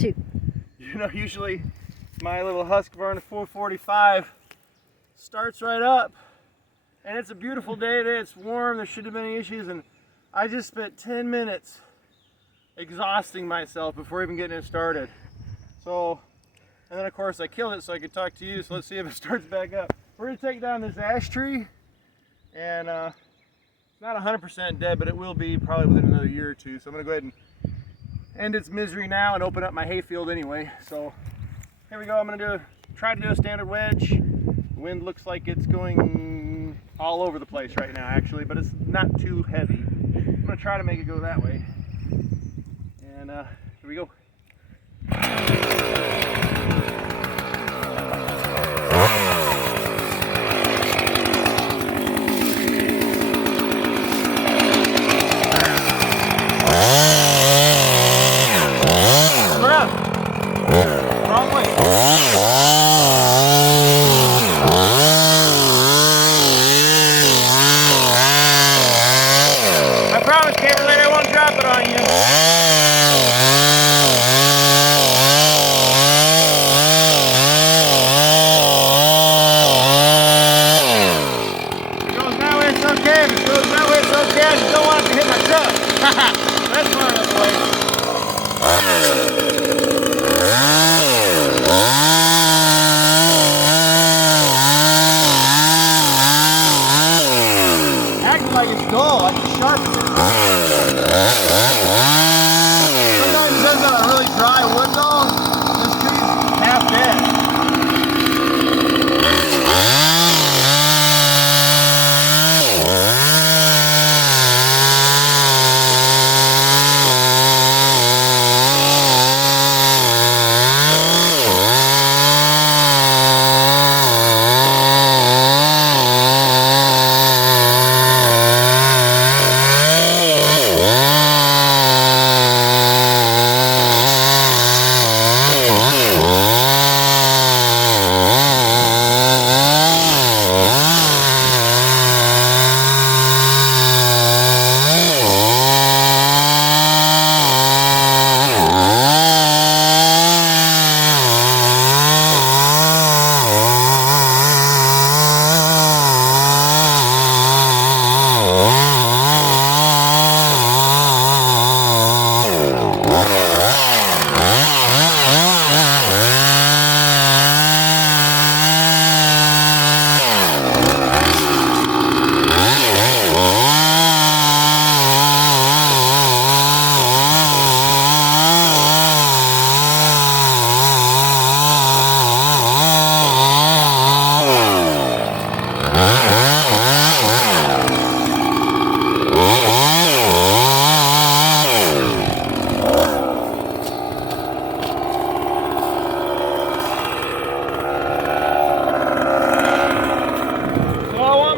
too. You know, usually my little Husqvarna 445 starts right up, and it's a beautiful day today. It's warm. There shouldn't have been any issues, and I just spent 10 minutes exhausting myself before even getting it started. So, and then of course I killed it so I could talk to you. So let's see if it starts back up. We're gonna take down this ash tree, and it's not 100% dead, but it will be probably within another year or two. So I'm gonna go ahead and end its misery now and open up my hayfield anyway. So here we go. I'm gonna try to do a standard wedge. The wind looks like it's going all over the place right now, actually, but it's not too heavy. I'm gonna try to make it go that way. And here we go. I promise, Kimberly, I won't drop it on you. If it goes that way, it's okay. If it goes that way, it's okay. I just don't want it to hit my truck. That's far enough away. Acting like it's dull, like it's sharp. Sometimes it does on a really dry wood though. This tree's half dead.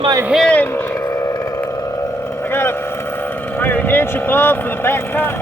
My hinge, I got a probably an inch above for the back cut.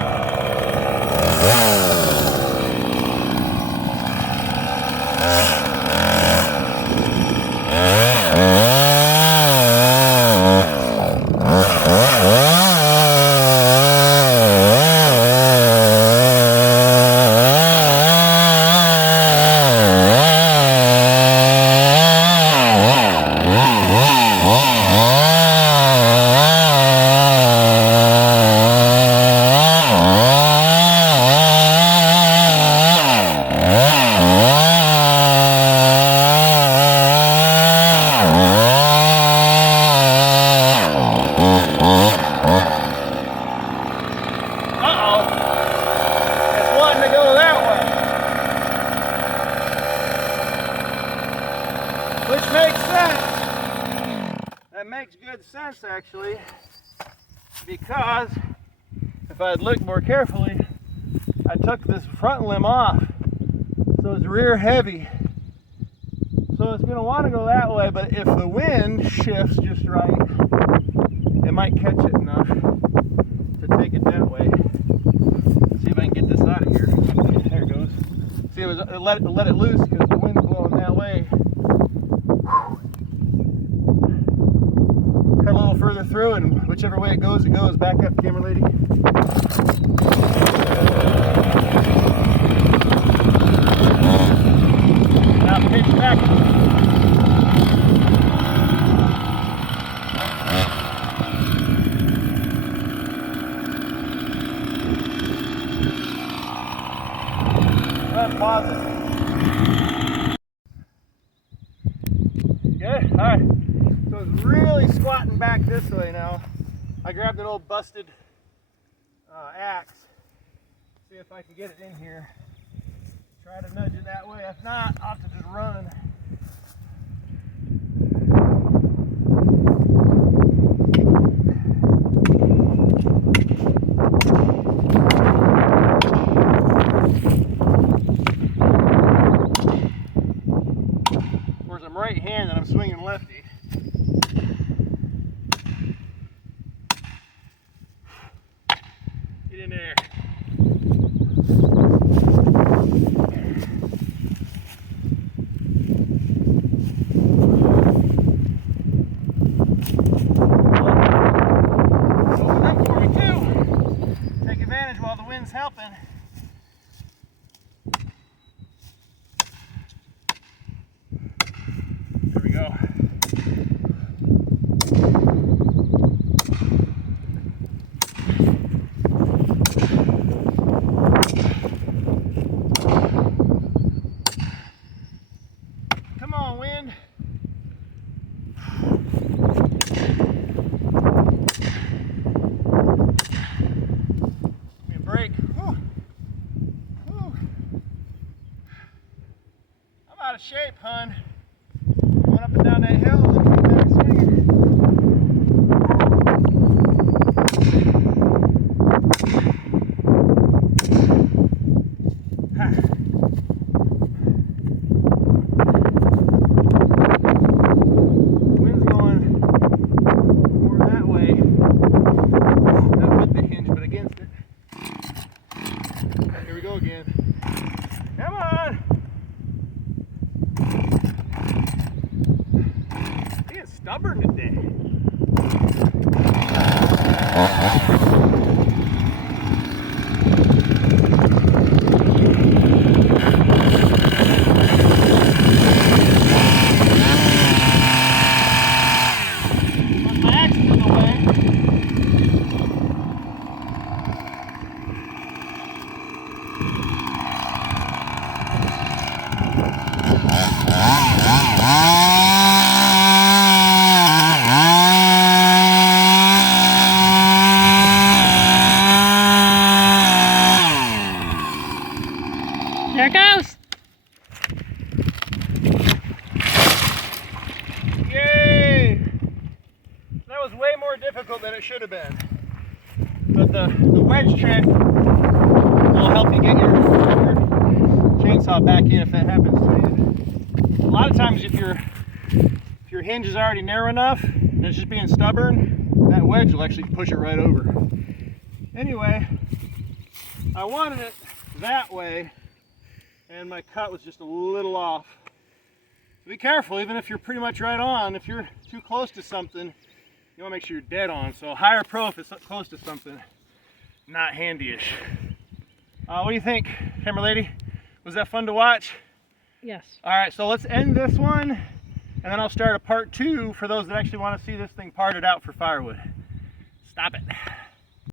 Which makes sense. That makes good sense actually, because if I had looked more carefully, I took this front limb off, so it's rear heavy. So it's going to want to go that way, but if the wind shifts just right, it might catch it enough to take it that way. Let's see if I can get this out of here. There it goes. See, let it loose because the wind's blowing that way. Cut a little further through, and whichever way it goes. Back up, camera lady. ahead and pause it. Good? Alright. So it's really squatting back this way now. I grabbed an old busted axe. See if I can get it in here. Try to nudge it that way. If not, I'll have to just run. Of course, I'm right-handed, I'm swinging lefty. Get in there. Open up for me too. Take advantage while the wind's helping. There we go. Come on, wind. Give me a break. Whew. Whew. I'm out of shape, hun. Going up and down that hill, looking at that swinging. Wind's going more that way, not with the hinge, but against it. Here we go again. Come on! Being stubborn today. My axe is in the way. There it goes. Yay! That was way more difficult than it should have been. But the wedge trick will help you get your chainsaw back in if that happens to you. A lot of times if your hinge is already narrow enough and it's just being stubborn, that wedge will actually push it right over. Anyway, I wanted it that way and my cut was just a little off. So be careful, even if you're pretty much right on. If you're too close to something, you want to make sure you're dead on. So higher pro if it's close to something, not handy-ish. What do you think, camera lady? Was that fun to watch? Yes. All right, so let's end this one, and then I'll start a part 2 for those that actually want to see this thing parted out for firewood. Stop it.